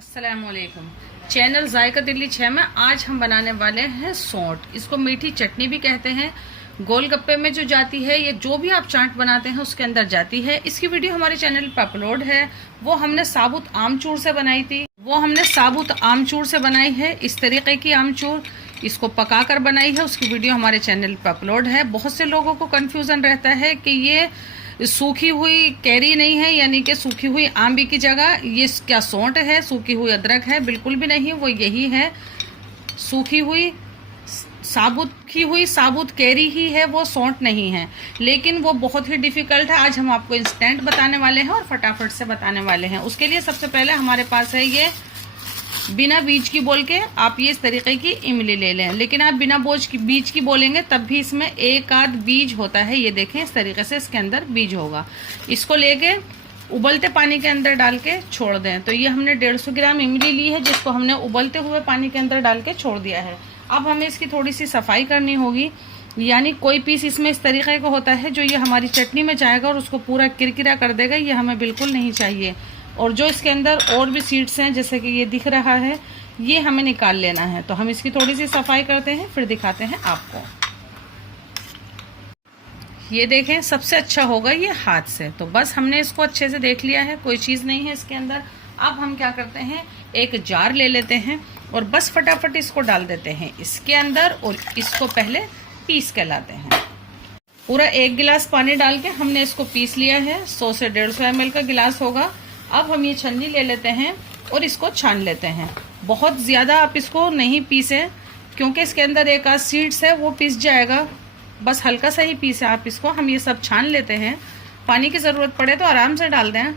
अस्सलामुअलैकुम। चैनल जायका दिल्ली 6 में आज हम बनाने वाले हैं सौंठ। इसको मीठी चटनी भी कहते हैं। गोलगप्पे में जो जाती है, ये जो भी आप चाट बनाते हैं उसके अंदर जाती है। इसकी वीडियो हमारे चैनल पर अपलोड है। वो हमने साबुत आमचूर से बनाई थी। इस तरीके की आमचूर इसको पकाकर बनाई है। उसकी वीडियो हमारे चैनल पर अपलोड है। बहुत से लोगों को कंफ्यूजन रहता है कि ये सूखी हुई कैरी नहीं है, यानी कि सूखी हुई आंबी की जगह ये क्या सौंठ है, सूखी हुई अदरक है। बिल्कुल भी नहीं, वो यही है, सूखी हुई साबुत कैरी ही है, वो सौंठ नहीं है। लेकिन वो बहुत ही डिफिकल्ट है। आज हम आपको इंस्टेंट बताने वाले हैं और फटाफट से बताने वाले हैं। उसके लिए सबसे पहले हमारे पास है ये बिना बीज की बोल के आप ये इस तरीके की इमली ले लें। लेकिन आप बिना बीज की बोलेंगे तब भी इसमें एक आध बीज होता है। ये देखें, इस तरीके से इसके अंदर बीज होगा। इसको लेके उबलते पानी के अंदर डाल के छोड़ दें। तो ये हमने 150 ग्राम इमली ली है, जिसको हमने उबलते हुए पानी के अंदर डाल के छोड़ दिया है। अब हमें इसकी थोड़ी सी सफाई करनी होगी, यानी कोई पीस इसमें इस तरीके का होता है जो ये हमारी चटनी में जाएगा और उसको पूरा किरकिरा कर देगा। ये हमें बिल्कुल नहीं चाहिए। और जो इसके अंदर और भी सीड्स हैं, जैसे कि ये दिख रहा है, ये हमें निकाल लेना है। तो हम इसकी थोड़ी सी सफाई करते हैं, फिर दिखाते हैं आपको। ये देखें, सबसे अच्छा होगा ये हाथ से। तो बस हमने इसको अच्छे से देख लिया है, कोई चीज़ नहीं है इसके अंदर। अब हम क्या करते हैं, एक जार ले लेते हैं और बस फटाफट इसको डाल देते हैं इसके अंदर और इसको पहले पीस के लाते हैं। पूरा 1 गिलास पानी डाल के हमने इसको पीस लिया है। 100 से 150 ml का गिलास होगा। अब हम ये छन्नी ले लेते हैं और इसको छान लेते हैं। बहुत ज़्यादा आप इसको नहीं पीसें, क्योंकि इसके अंदर एक आध सीड्स है, वो पीस जाएगा। बस हल्का सा ही पीसें आप इसको। हम ये सब छान लेते हैं। पानी की ज़रूरत पड़े तो आराम से डाल दें।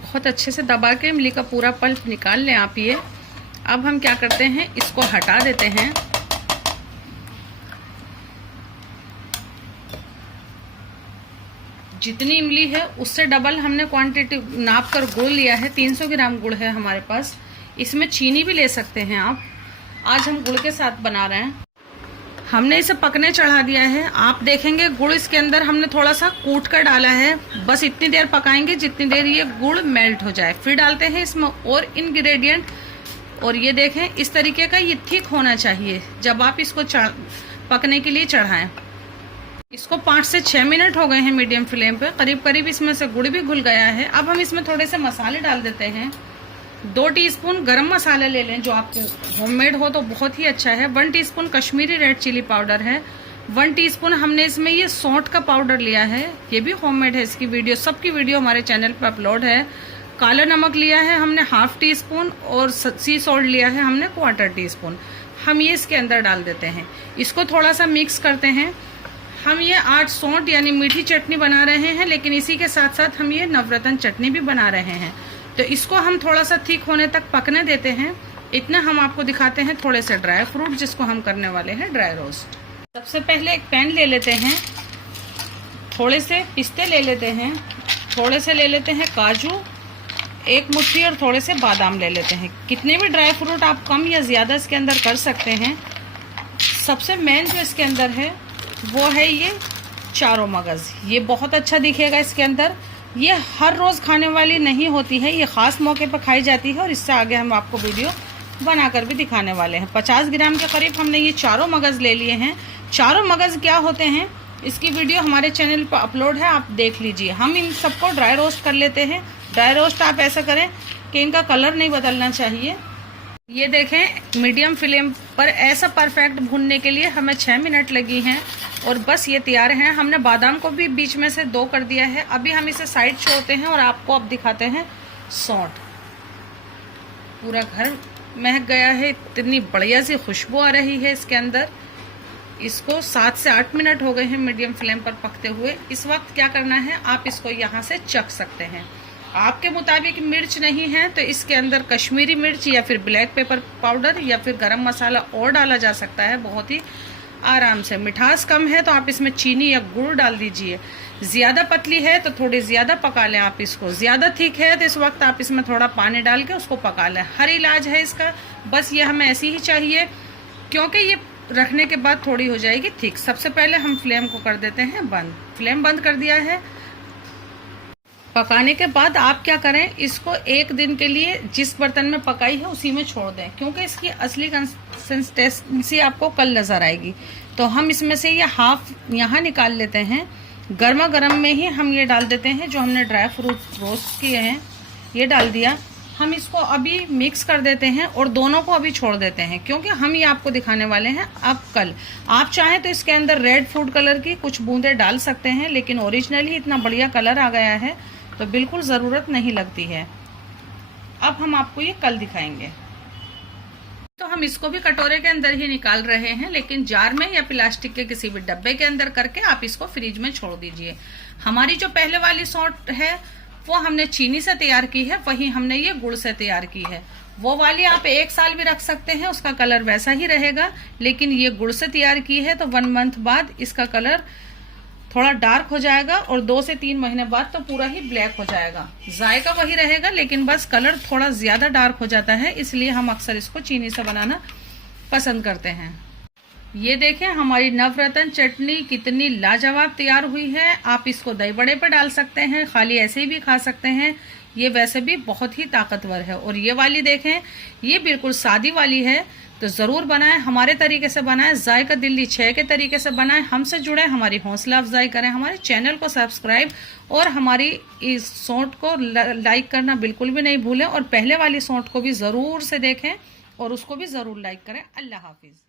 बहुत अच्छे से दबा के इमली का पूरा पल्प निकाल लें आप ये। अब हम क्या करते हैं, इसको हटा देते हैं। जितनी इमली है उससे डबल हमने क्वांटिटी नाप कर गुड़ लिया है। 300 ग्राम गुड़ है हमारे पास। इसमें चीनी भी ले सकते हैं आप। आज हम गुड़ के साथ बना रहे हैं। हमने इसे पकने चढ़ा दिया है। आप देखेंगे गुड़ इसके अंदर हमने थोड़ा सा कूट कर डाला है। बस इतनी देर पकाएंगे जितनी देर ये गुड़ मेल्ट हो जाए। फिर डालते हैं इसमें और इंग्रेडिएंट। और ये देखें, इस तरीके का ये थिक होना चाहिए जब आप इसको पकने के लिए चढ़ाएं। इसको 5 से 6 मिनट हो गए हैं मीडियम फ्लेम पे। करीब करीब इसमें से गुड़ भी घुल गया है। अब हम इसमें थोड़े से मसाले डाल देते हैं। 2 टीस्पून गरम मसाला ले लें, जो आपके होममेड हो तो बहुत ही अच्छा है। 1 teaspoon Kashmiri red chilli powder है। 1 टीस्पून हमने इसमें ये सौंठ का पाउडर लिया है, ये भी होममेड है। इसकी वीडियो, सबकी वीडियो हमारे चैनल पर अपलोड है। काला नमक लिया है हमने 1/2 टीस्पून और सी सॉल्ट लिया है हमने 1/4 टीस्पून। हम ये इसके अंदर डाल देते हैं। इसको थोड़ा सा मिक्स करते हैं। हम ये आज सौंठ यानी मीठी चटनी बना रहे हैं, लेकिन इसी के साथ साथ हम ये नवरत्न चटनी भी बना रहे हैं। तो इसको हम थोड़ा सा थिक होने तक पकने देते हैं। इतना हम आपको दिखाते हैं थोड़े से ड्राई फ्रूट, जिसको हम करने वाले हैं ड्राई रोस्ट। सबसे पहले एक पैन ले लेते हैं, थोड़े से पिस्ते ले लेते हैं, थोड़े से ले लेते हैं काजू, 1 मुट्ठी, और थोड़े से बादाम ले लेते हैं। कितने भी ड्राई फ्रूट आप कम या ज़्यादा इसके अंदर कर सकते हैं। सबसे मेन जो इसके अंदर है वो है ये चारों मगज़। ये बहुत अच्छा दिखेगा इसके अंदर। ये हर रोज़ खाने वाली नहीं होती है, ये ख़ास मौके पर खाई जाती है। और इससे आगे हम आपको वीडियो बनाकर भी दिखाने वाले हैं। 50 ग्राम के करीब हमने ये चारों मगज़ ले लिए हैं। चारों मगज़ क्या होते हैं, इसकी वीडियो हमारे चैनल पर अपलोड है, आप देख लीजिए। हम इन सबको ड्राई रोस्ट कर लेते हैं। ड्राई रोस्ट आप ऐसा करें कि इनका कलर नहीं बदलना चाहिए। ये देखें, मीडियम फ्लेम पर ऐसा परफेक्ट भूनने के लिए हमें 6 मिनट लगी हैं। और बस ये तैयार हैं। हमने बादाम को भी बीच में से 2 कर दिया है। अभी हम इसे साइड छोड़ते हैं और आपको अब दिखाते हैं सौंठ। पूरा घर महक गया है, इतनी बढ़िया सी खुशबू आ रही है इसके अंदर। इसको 7 से 8 मिनट हो गए हैं मीडियम फ्लेम पर पकते हुए। इस वक्त क्या करना है, आप इसको यहाँ से चख सकते हैं। आपके मुताबिक मिर्च नहीं है तो इसके अंदर कश्मीरी मिर्च या फिर ब्लैक पेपर पाउडर या फिर गरम मसाला और डाला जा सकता है, बहुत ही आराम से। मिठास कम है तो आप इसमें चीनी या गुड़ डाल दीजिए। ज़्यादा पतली है तो थोड़ी ज़्यादा पका लें आप इसको। ज़्यादा थिक है तो इस वक्त आप इसमें थोड़ा पानी डाल के उसको पका लें। हर इलाज है इसका, बस ये हमें ऐसी ही चाहिए, क्योंकि ये रखने के बाद थोड़ी हो जाएगी थिक। सबसे पहले हम फ्लेम को कर देते हैं बंद। फ्लेम बंद कर दिया है। पकाने के बाद आप क्या करें, इसको 1 दिन के लिए जिस बर्तन में पकाई है उसी में छोड़ दें, क्योंकि इसकी असली कंसिस्टेंसी आपको कल नज़र आएगी। तो हम इसमें से ये हाफ यहाँ निकाल लेते हैं। गर्मा गर्म में ही हम ये डाल देते हैं जो हमने ड्राई फ्रूट रोस्ट किए हैं, ये डाल दिया। हम इसको अभी मिक्स कर देते हैं और दोनों को अभी छोड़ देते हैं, क्योंकि हम ये आपको दिखाने वाले हैं अब कल। आप चाहें तो इसके अंदर रेड फूड कलर की कुछ बूंदें डाल सकते हैं, लेकिन ओरिजिनली इतना बढ़िया कलर आ गया है तो बिल्कुल ज़रूरत नहीं लगती है। अब हम आपको ये कल दिखाएंगे। तो हम इसको भी कटोरे के अंदर ही निकाल रहे हैं, लेकिन जार में या प्लास्टिक के किसी भी डब्बे के अंदर करके आप इसको फ्रिज में छोड़ दीजिए। हमारी जो पहले वाली सौंठ है वो हमने चीनी से तैयार की है, वहीं हमने ये गुड़ से तैयार की है। वो वाली आप 1 साल भी रख सकते हैं, उसका कलर वैसा ही रहेगा। लेकिन ये गुड़ से तैयार की है तो 1 मंथ बाद इसका कलर थोड़ा डार्क हो जाएगा और 2 से 3 महीने बाद तो पूरा ही ब्लैक हो जाएगा। जायका वही रहेगा, लेकिन बस कलर थोड़ा ज्यादा डार्क हो जाता है, इसलिए हम अक्सर इसको चीनी से बनाना पसंद करते हैं। ये देखें हमारी नवरत्न चटनी कितनी लाजवाब तैयार हुई है। आप इसको दही बड़े पे डाल सकते हैं, खाली ऐसे ही भी खा सकते हैं। ये वैसे भी बहुत ही ताकतवर है। और ये वाली देखें, ये बिल्कुल सादी वाली है, तो ज़रूर बनाएं, हमारे तरीके से बनाएं, जायका दिल्ली 6 के तरीके से बनाएं। हमसे जुड़े, हमारी हौसला अफजाई करें, हमारे चैनल को सब्सक्राइब और हमारी इस सौंठ को लाइक करना बिल्कुल भी नहीं भूलें। और पहले वाली सौंठ को भी ज़रूर से देखें और उसको भी ज़रूर लाइक करें। अल्लाह हाफिज़।